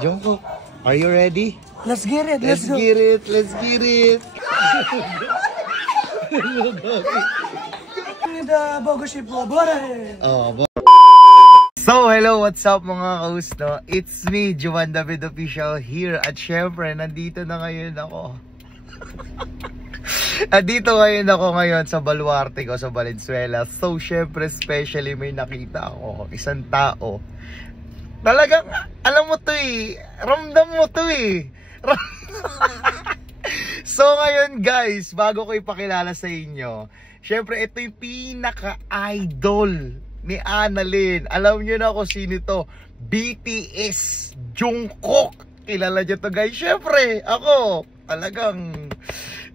Jungkook, are you ready? Let's get it. Let's get it. Let's get it. So, hello, what's up mga kausto? It's me, Juan David Official here. At syempre, nandito na ngayon ako. Nandito ngayon sa baluarte ko sa Valenzuela. So, syempre, especially may nakita ako. Isang tao. Talagang, alam mo to eh. Ramdam mo to eh. So, ngayon guys, bago ko ipakilala sa inyo, syempre, ito yung pinaka-idol ni Annalyn. Alam nyo na kung sino to. BTS Jungkook. Kilala nyo to guys. Syempre, ako, talagang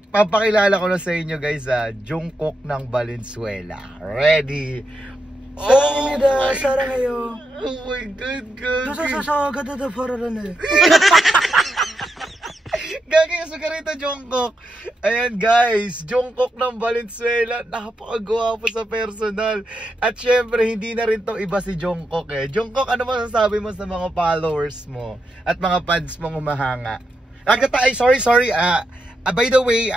papakilala ko na sa inyo guys, Jungkook ng Valenzuela. Ready? Oh my God! Oh my God, Gagi yung sugarita Jungkook. Ayan guys, Jungkook ng Valenzuela. Napakagwapo sa personal. At syempre, hindi na rin tong iba si Jungkook eh. Jungkook, ano masasabi mo sa mga followers mo at mga fans mong humahanga? Sorry. By the way,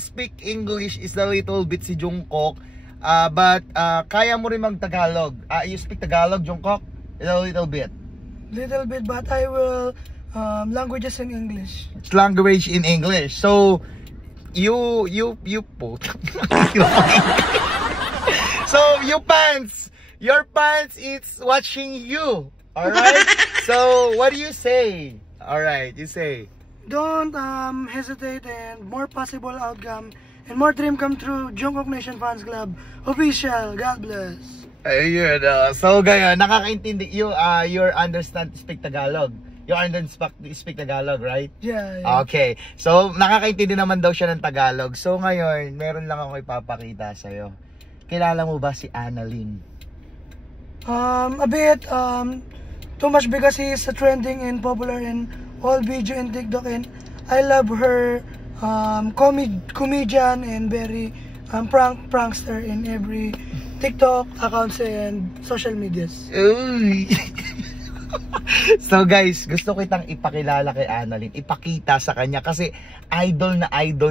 speak English is a little bit si Jungkook. But kaya mo rin mag-Tagalog. You speak Tagalog, Jungkook? A little bit. Little bit, but I will languages in English. It's language in English. So you put. So your fans is watching you. All right. So what do you say? All right, you say. Don't hesitate, and more possible outcome and more dream come true. Jungkook Nation Fans Club Official. God bless. Ayun. So gaya, nakakaintindi you understand speak Tagalog. You understand speak Tagalog, right? Yeah. Okay. So nakakaintindi naman daw siya ng Tagalog. So ngayon, meron lang ako ipapakita sa iyo. Kilala mo ba si Annalyn? A bit too much because he is trending and popular in all video and TikTok, and I love her comedian and very prankster in every TikTok accounts and social medias. So guys, gusto ko itang ipakilala kay Annalyn, ipakita sa kanya kasi idol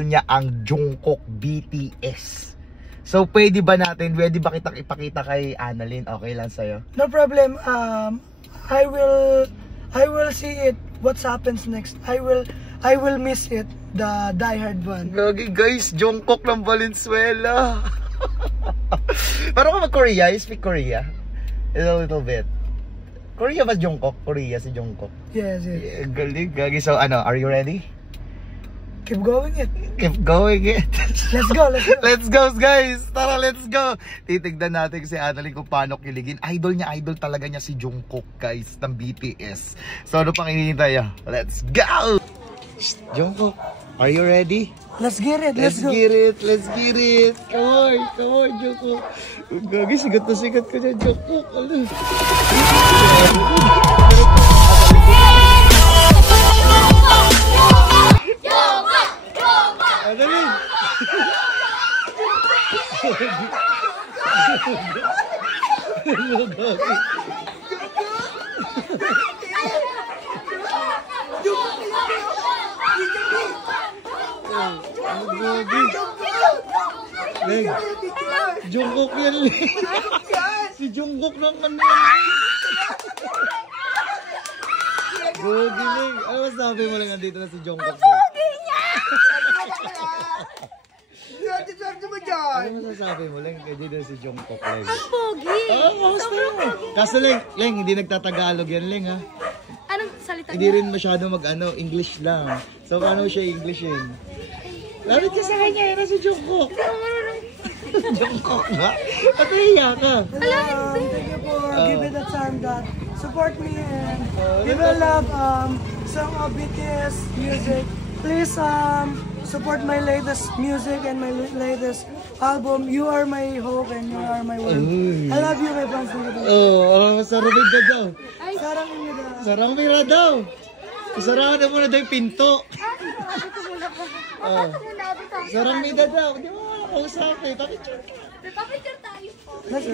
niya ang Jungkook BTS. So pwede ba kitang ipakita kay Annalyn? Okay lang sa'yo? No problem. I will see it. What happens next? I will miss it. The diehard one. Gagi guys, Jungkook ng Valenzuela. Paano ka mag-Korea? You speak Korea? A little bit. Korea ba Jungkook? Korea si Jungkook. Yes. Galing, gagi. So ano, are you ready? Keep going it. Keep going it. Let's go. Let's go guys. Tara, let's go. Titignan natin si Annalyn kung paano kiligin. Idol talaga niya si Jungkook guys ng BTS. So ano pang hinihintay? Let's go. Jungkook, are you ready? Let's get it. Let's get it. Come on, Jungkook. Gagi, sigat ko dyan, Jungkook. Annalyn! Jungkook yan, Leng. Si Jungkook ng ano. Gogi, Leng. Ano masabi mo lang nandito na si Jungkook? Gogi niya! Ano masasabi mo, Leng? Nandito na si Jungkook, Leng. Ang pogi! Kamusta mo? Kaso, Leng, hindi nagtatagalog yan, Leng, ha? Anong salita Hindi rin masyado English lang. So, paano siya Englishin? Lapit ka sa kanya, yan si Jungkook. Jungkook ba? At iya ka. Thank you for giving the time that support me and develop some of BTS music. Please support my latest music and my latest album. You are my hope and you are my world. I love you, my fans. Sarapin ka daw. Sarang mira daw. Sarang mo na daw yung pinto. Sarang mida daw. Di ba? Kausapin. Papicture ka. Papicture tayo. Let's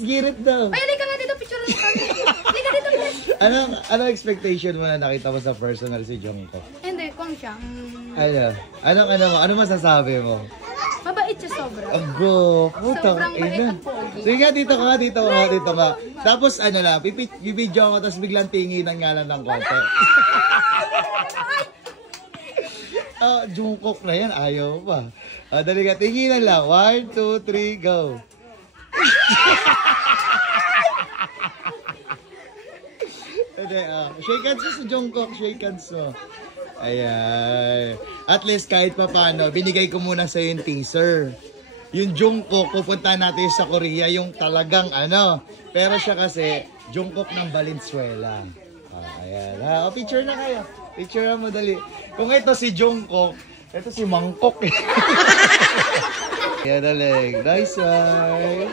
get it daw. Ay, halika nga dito. Picture na kami. Halika dito, please. Anong expectation mo na nakita mo sa personal si Jungkook? Hindi, kung siya. Ano masasabi mo? Mabait siya sobra. Ago, putang Sobrang bait ina. ang pogi. Sige nga, dito ka. Tapos ano lang, bibidyo ako, tapos biglang tinginan nga lang ng konti. Jungkook na yan, ayaw pa. Dali ka, tinginan lang. 1, 2, 3, go. Shake hands mo sa Jungkook, shake hands mo. Ayan. At least kahit pa paano, binigay ko muna sa yung teaser. Yung Jungkook, pupunta natin sa Korea, yung talagang ano. Pero siya kasi, Jungkook ng Valenzuela. Ayan. Picture na kayo. Picture na mo dali. Kung ito si Jungkook, ito si Mangkok. Ayan, dali. Nice one.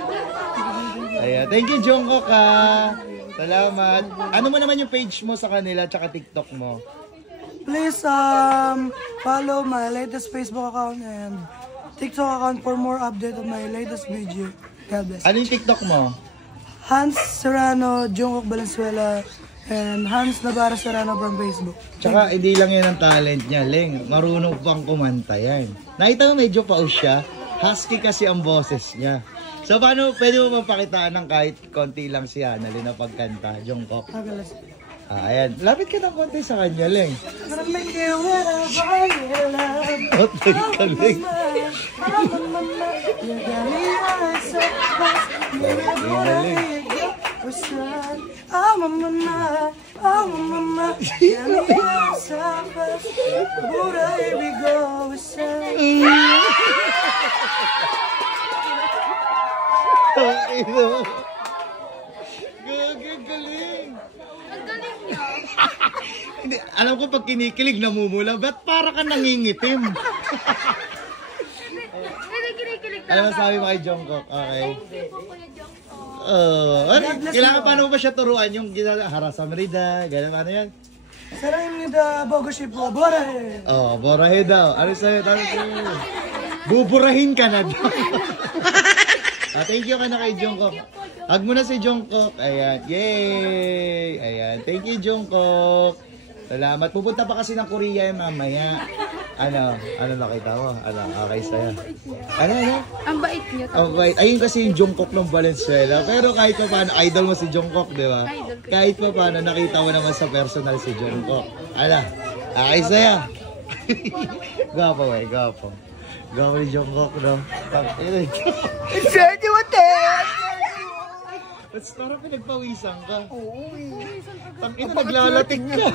Ayan. Thank you, Jungkook, ha. Salamat. Ano mo naman yung page mo sa kanila, tsaka TikTok mo? Please follow my latest Facebook account and TikTok account for more update of my latest video. God bless. Ano yung TikTok mo? Hans Serrano, Jungkook Valenzuela, and Hans Navarro Serrano from Facebook. Tsaka hindi lang yan ang talent niya, Leng. Marunong pang kumanta yan. Nakita mo medyo paus siya. Husky kasi ang boses niya. So paano pwede mo mapakitaan ng kahit konti lang si Annalyn na pagkanta, Jungkook? Ayan. Lapit ka ng konti sa kanya, Leng. Okay ka, Leng. Galing. Ang galing niya. Hindi, alam ko pag kinikilig namumula, ba't para ka nangingitim? Hindi kinikilig Ano talaga. masabi mo kay Jungkook? Okay. Thank you po, Kuya Jungkook. Kailangan paano mo ba siya turuan yung harasamarida, gano'n ano yan? Saramnida Bogoshi po, Borahe! Borahe daw. Ano sa'yo? Buburahin ka na daw. Thank you ka na kay Jungkook. Hug mo na si Jungkook. Ayan. Yay! Ayan. Thank you, Jungkook. Salamat. Pupunta pa kasi ng Korea mamaya. Ano nakita mo? Okay sa'yo. Ano? Ang bait niya. Ang bait. Ayun kasi yung Jungkook ng Valenzuela. Pero kahit pa paano, idol mo si Jungkook, di ba? Idol ko. Kahit pa paano, nakita mo naman sa personal si Jungkook. Okay sa'yo. Gapo, wey. Gapo. Gapo ni Jungkook, no? Pwede mo, Ted! Ba't parang pinagpawisan ka? Oo, tangina, naglalatik ka.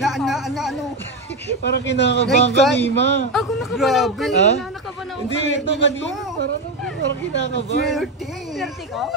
Ano? Parang kinakabahan ka, Mima. Ako nakapanaw kanina. Nakapanaw Hindi, ito kanina. Parang kinakabahan. Swerte ko.